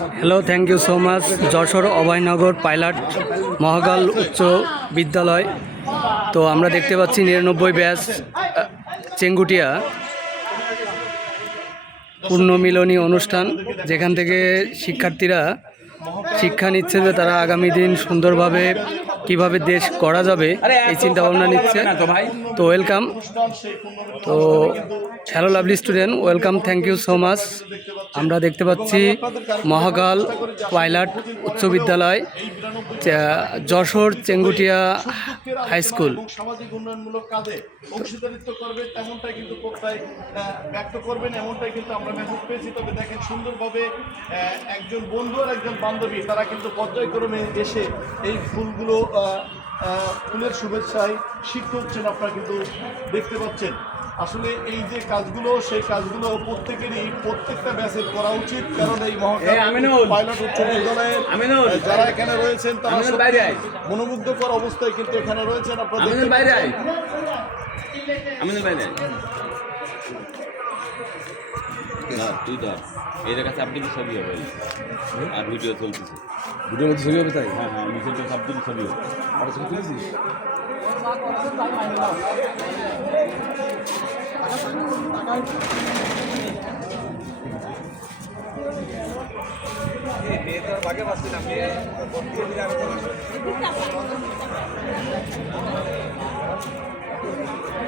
Hello, thank you so much. Jessore Abhaynagar pilot Mahakal উচ্চ বিদ্যালয়। তো আমরা দেখতে পাচ্ছি 99 ব্যাচ চেঙ্গুটিয়া পূর্ণমিলনী অনুষ্ঠান, যেখান থেকে শিক্ষার্থীরা শিক্ষা নিচ্ছে যে তারা আগামী দিন সুন্দরভাবে কিভাবে দেশ করা যাবে এই চিন্তা ভাবনা নিচ্ছে। তো ওয়েলকাম। তো hello lovely student, welcome, thank you so much. আমরা দেখতে পাচ্ছি মহাকাল পাইলট উচ্চ বিদ্যালয়, যশোর চেঙ্গুটিয়া হাই স্কুল। সামাজিক উন্নয়নমূলক কাজে অংশীদারিত্ব করবে তেমনটাই কিন্তু প্রত্যয় ব্যক্ত করবেন, এমনটাই কিন্তু আমরা মেসেজ পেয়েছি। তবে দেখেন সুন্দরভাবে একজন বন্ধু আর একজন বান্ধবী তারা কিন্তু পর্যায়ক্রমে এসে এই ফুলগুলো ফুলের শুভেচ্ছায় সিক্ত হচ্ছেন, আপনারা কিন্তু দেখতে পাচ্ছেন। আসলে এই যে কাজগুলো, সেই কাজগুলো প্রত্যেকেরই প্রত্যেকটা ব্যাচের করা উচিত, কারণ এই মহাকাল পাইলট উচ্চ বিদ্যালয়ের যারা এখানে রয়েছেন তারা মনোমুগ্ধকর অবস্থায় কিন্তু এখানে রয়েছেন। আপনারা তুই ধর এদের কাছে আপনি ছবি হবে আর ভিডিও চলতেছে। ভিডিওর মধ্যে ছবি হবে তাই? হ্যাঁ হ্যাঁ, মিছিল সব দিন ছবি হবে। আর ছবি তুলেছিস? বাগে পাচ্ছিলাম